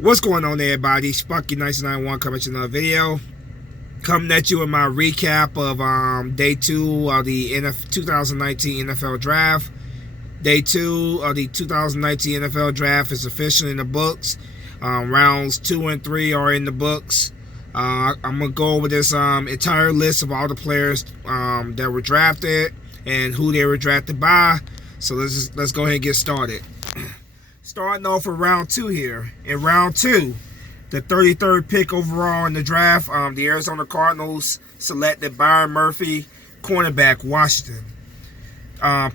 What's going on, everybody? Sparky1991 coming to another video. Coming at you with my recap of day 2 of the 2019 NFL Draft. Day 2 of the 2019 NFL Draft is officially in the books. Rounds 2 and 3 are in the books. I'm going to go over this entire list of all the players that were drafted and who they were drafted by. So let's go ahead and get started. Starting off with round 2 here. In round 2, the 33rd pick overall in the draft, the Arizona Cardinals selected Byron Murphy, cornerback, Washington.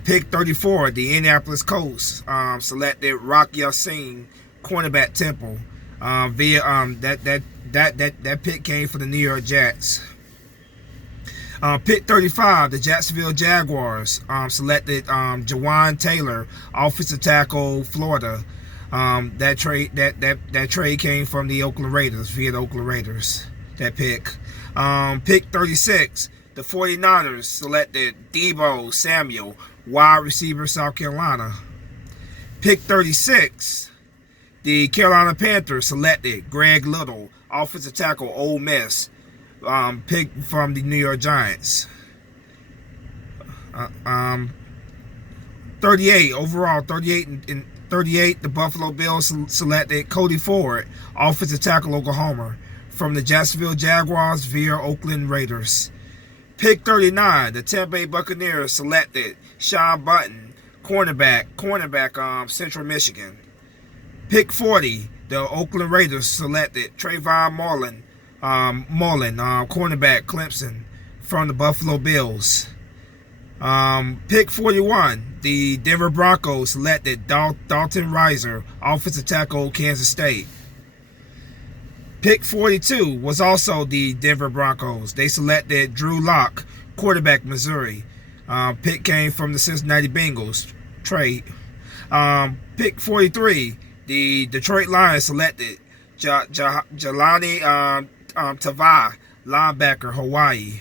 Pick 34, the Indianapolis Colts selected Rock Ya-Sin, cornerback, Temple. That pick came from the New York Jets. Pick 35, the Jacksonville Jaguars selected Jawan Taylor, offensive tackle, Florida. That trade came from the Oakland Raiders via the Oakland Raiders. That pick. Pick 36, the 49ers selected Deebo Samuel, wide receiver, South Carolina. Pick 36, the Carolina Panthers selected Greg Little, offensive tackle, Ole Miss. Pick from the New York Giants. 38 overall, 38, the Buffalo Bills selected Cody Ford, offensive tackle, Oklahoma, from the Jacksonville Jaguars via Oakland Raiders. Pick 39, the Tampa Bay Buccaneers selected Sean Button, cornerback, Central Michigan. Pick 40, the Oakland Raiders selected Trayvon Mullen, cornerback, Clemson, from the Buffalo Bills. Pick 41, the Denver Broncos selected Dalton Reiser, offensive tackle, Kansas State. Pick 42 was also the Denver Broncos. They selected Drew Lock, quarterback, Missouri. Pick came from the Cincinnati Bengals trade. Pick 43, the Detroit Lions selected Jelani Tavai, linebacker, Hawaii.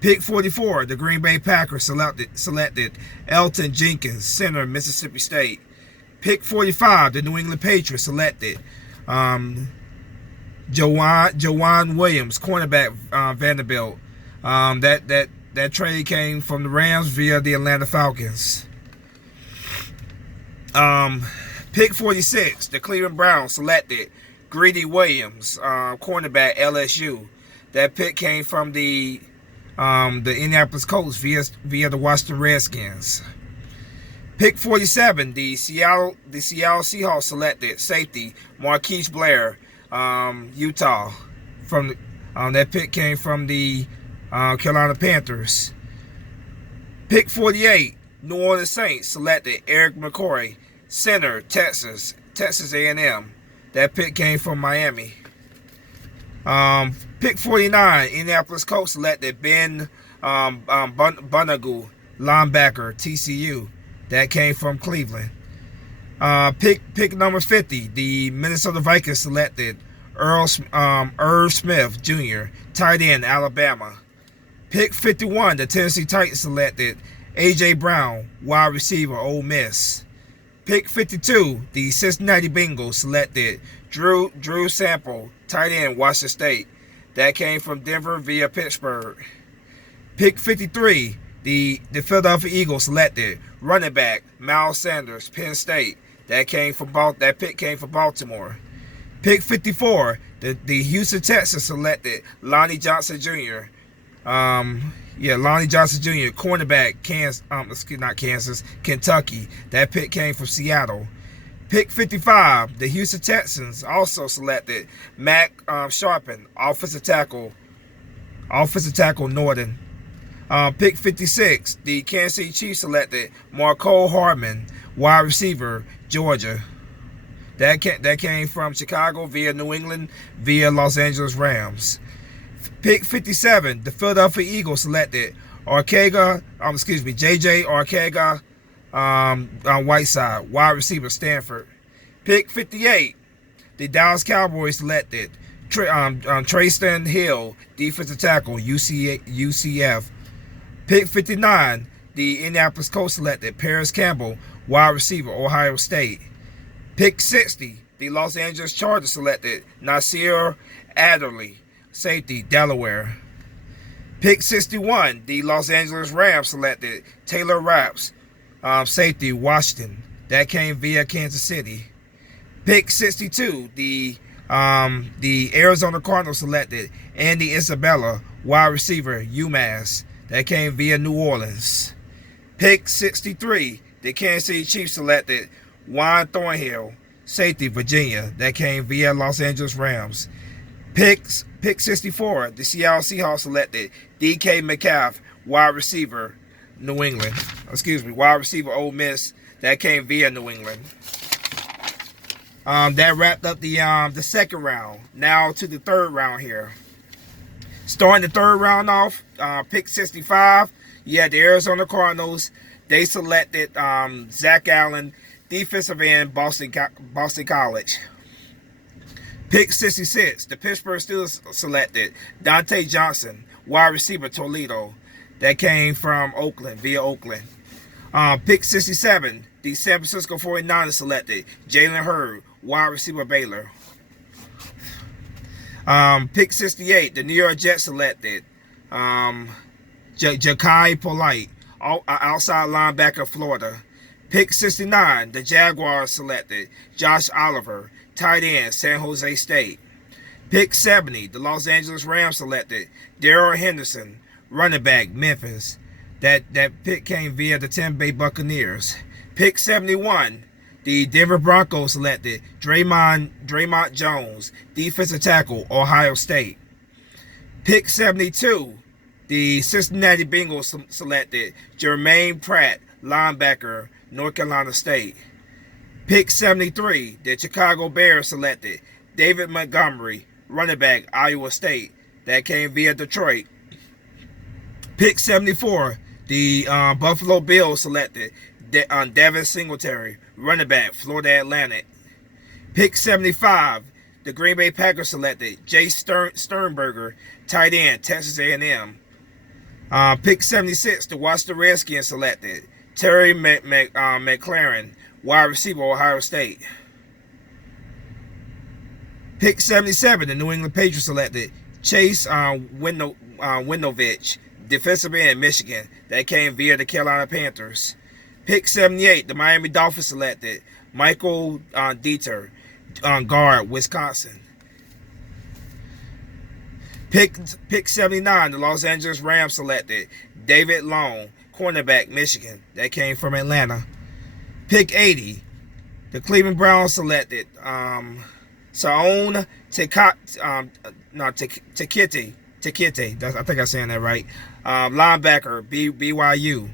Pick 44, the Green Bay Packers selected Elton Jenkins, center, Mississippi State. Pick 45, the New England Patriots selected Joanne Williams, cornerback, Vanderbilt. That trade came from the Rams via the Atlanta Falcons. Pick 46, the Cleveland Browns selected Greedy Williams, cornerback, LSU. That pick came from the Indianapolis Colts via the Washington Redskins. Pick 47, the Seattle Seahawks selected safety Marquise Blair, Utah. From that pick came from the Carolina Panthers. Pick 48, New Orleans Saints selected Eric McCoy, center, Texas A&M. That pick came from Miami. Pick 49, Indianapolis Colts selected Ben Bunagu, linebacker, TCU. That came from Cleveland. Pick number 50, the Minnesota Vikings selected Irv Smith Jr., tight end, Alabama. Pick 51, the Tennessee Titans selected A.J. Brown, wide receiver, Ole Miss. Pick 52, the Cincinnati Bengals selected Drew Sample, tight end, Washington State. That came from Denver via Pittsburgh. Pick 53, the Philadelphia Eagles selected running back Miles Sanders, Penn State. That pick came from Baltimore. Pick 54, the Houston Texans selected Lonnie Johnson Jr. Lonnie Johnson Jr., cornerback, Kentucky. That pick came from Seattle. Pick 55, the Houston Texans also selected Mac Sharpen, offensive tackle, Northern. Pick 56, the Kansas City Chiefs selected Marco Hardman, wide receiver, Georgia. That came from Chicago via New England via Los Angeles Rams. Pick 57, the Philadelphia Eagles selected JJ Arcega, Whiteside, wide receiver, Stanford. Pick 58, the Dallas Cowboys selected Trayston Hill, defensive tackle, UCF. Pick 59, the Indianapolis Colts selected Paris Campbell, wide receiver, Ohio State. Pick 60, the Los Angeles Chargers selected Nasir Adderley, safety, Delaware. Pick 61, the Los Angeles Rams selected Taylor Rapps, safety, Washington. That came via Kansas City. Pick 62, the Arizona Cardinals selected Andy Isabella, wide receiver, UMass. That came via New Orleans. Pick 63, the Kansas City Chiefs selected Juan Thornhill, safety, Virginia. That came via Los Angeles Rams. Pick 64, the Seattle Seahawks selected DK Metcalf, wide receiver, New England. Wide receiver, Ole Miss. That came via New England. That wrapped up the second round. Now to the third round here. Starting the third round off, pick 65. You had the Arizona Cardinals. They selected Zach Allen, defensive end, Boston College. Pick 66, the Pittsburgh Steelers selected Dante Johnson, wide receiver, Toledo. That came from Oakland, via Oakland. Pick 67, the San Francisco 49ers selected Jalen Hurd, wide receiver, Baylor. Pick 68, the New York Jets selected Ja'Kai Polite, outside linebacker, Florida. Pick 69, the Jaguars selected Josh Oliver, tight end, San Jose State. Pick 70, the Los Angeles Rams selected Darrell Henderson, running back, Memphis. That pick came via the Tampa Bay Buccaneers. Pick 71, the Denver Broncos selected Draymond Jones, defensive tackle, Ohio State. Pick 72, the Cincinnati Bengals selected Jermaine Pratt, linebacker, North Carolina State. Pick 73, the Chicago Bears selected David Montgomery, running back, Iowa State. That came via Detroit. Pick 74, the Buffalo Bills selected Devin Singletary, running back, Florida Atlantic. Pick 75, the Green Bay Packers selected Jace Sternberger, tight end, Texas A&M. Pick 76, the Washington Redskins selected Terry McLaurin, wide receiver, Ohio State. Pick 77, the New England Patriots selected Chase Winovich, defensive end, Michigan. That came via the Carolina Panthers. Pick 78, the Miami Dolphins selected Michael Dieter, guard, Wisconsin. Pick 79, the Los Angeles Rams selected David Long, cornerback, Michigan. That came from Atlanta. Pick 80, the Cleveland Browns selected Saon Tekite. I think I'm saying that right. Linebacker, BYU.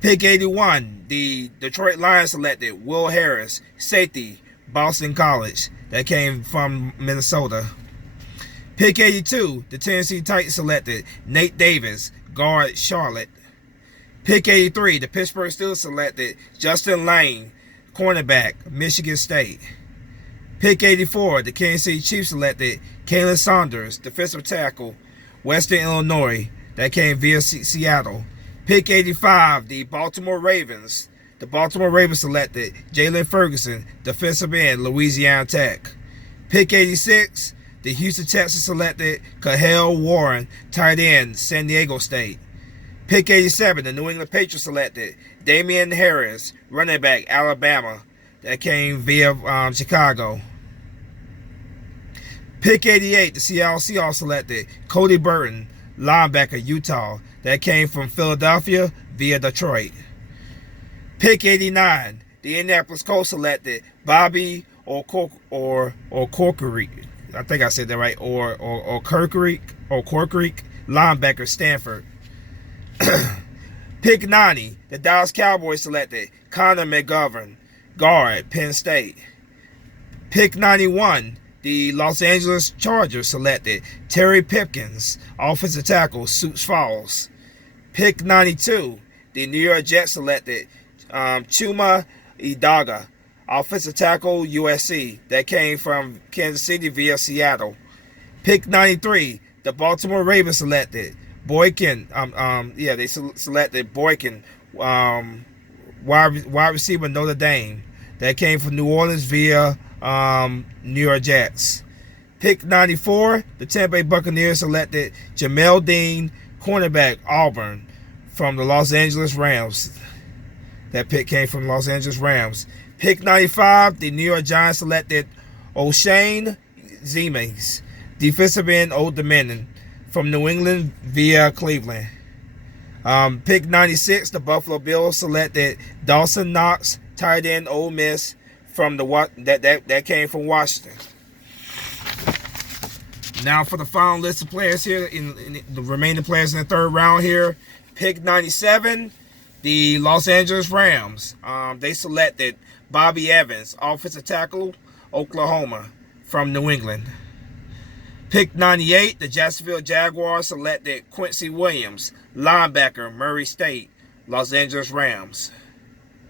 Pick 81, the Detroit Lions selected Will Harris, safety, Boston College. That came from Minnesota. Pick 82, the Tennessee Titans selected Nate Davis, guard, Charlotte. Pick 83, the Pittsburgh Steelers selected Justin Lane, cornerback, Michigan State. Pick 84, the Kansas City Chiefs selected Kalen Saunders, defensive tackle, Western Illinois. That came via Seattle. Pick 85, the Baltimore Ravens. The Baltimore Ravens selected Jalen Ferguson, defensive end, Louisiana Tech. Pick 86, the Houston Texans selected Kahale Warren, tight end, San Diego State. Pick 87, the New England Patriots selected Damian Harris, running back, Alabama. That came via Chicago. Pick 88, the Seattle Seahawks selected Cody Burton, linebacker, Utah. That came from Philadelphia via Detroit. Pick 89, the Indianapolis Colts selected Bobby Okereke. I think I said that right. Or Corkerik, linebacker, Stanford. Pick 90, the Dallas Cowboys selected Connor McGovern, guard, Penn State. Pick 91, the Los Angeles Chargers selected Terry Pipkins, offensive tackle, Sioux Falls. Pick 92, the New York Jets selected Chuma Idaga, offensive tackle, USC. That came from Kansas City via Seattle. Pick 93, the Baltimore Ravens selected Boykin. They selected Boykin, wide receiver, Notre Dame. That came from New Orleans via New York Jets. Pick 94, the Tampa Bay Buccaneers selected Jamel Dean, cornerback, Auburn, from the Los Angeles Rams. That pick came from Los Angeles Rams. Pick 95, the New York Giants selected O'Shane Ximines, defensive end, Old Dominion, from New England via Cleveland. Pick 96, the Buffalo Bills selected Dawson Knox, tight end, Ole Miss, from that came from Washington. Now for the final list of players here, in the remaining players in the third round here. Pick 97, the Los Angeles Rams. They selected Bobby Evans, offensive tackle, Oklahoma, from New England. Pick 98, the Jacksonville Jaguars selected Quincy Williams, linebacker, Murray State, Los Angeles Rams.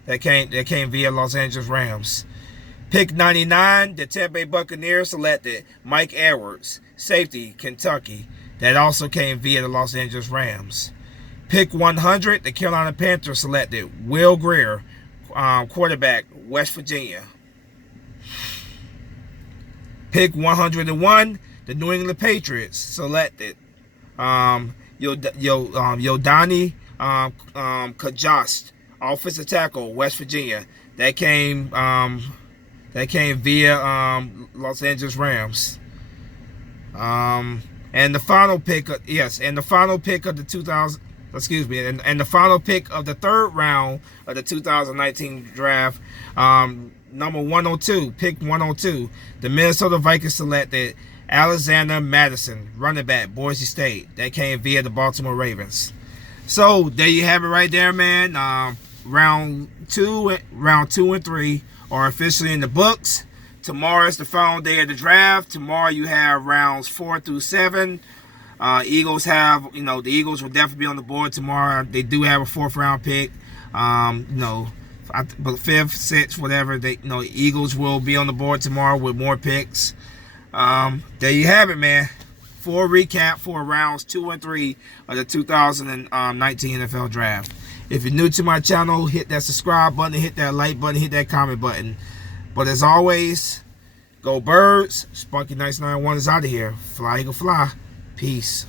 That came via Los Angeles Rams. Pick 99, the Tampa Bay Buccaneers selected Mike Edwards, safety, Kentucky. That also came via the Los Angeles Rams. Pick 100, the Carolina Panthers selected Will Grier, quarterback, West Virginia. Pick 101, the New England Patriots selected Yodani Kajast, offensive tackle, West Virginia. That came via Los Angeles Rams. And the final pick of the final pick of the third round of the 2019 draft, number 102, pick 102, the Minnesota Vikings selected Alexander Madison, running back, Boise State. That came via the Baltimore Ravens. So there you have it right there, man. Round two and three are officially in the books. Tomorrow is the final day of the draft. Tomorrow you have rounds 4 through 7. Eagles have, the Eagles will definitely be on the board tomorrow. They do have a 4th round pick. But 5th, 6th, whatever. Eagles will be on the board tomorrow with more picks. There you have it, man. For a recap for rounds 2 and 3 of the 2019 NFL Draft. If you're new to my channel, hit that subscribe button, hit that like button, hit that comment button. But as always, go Birds. Spunky Nice 91 is out of here. Fly, Eagle, fly. Peace.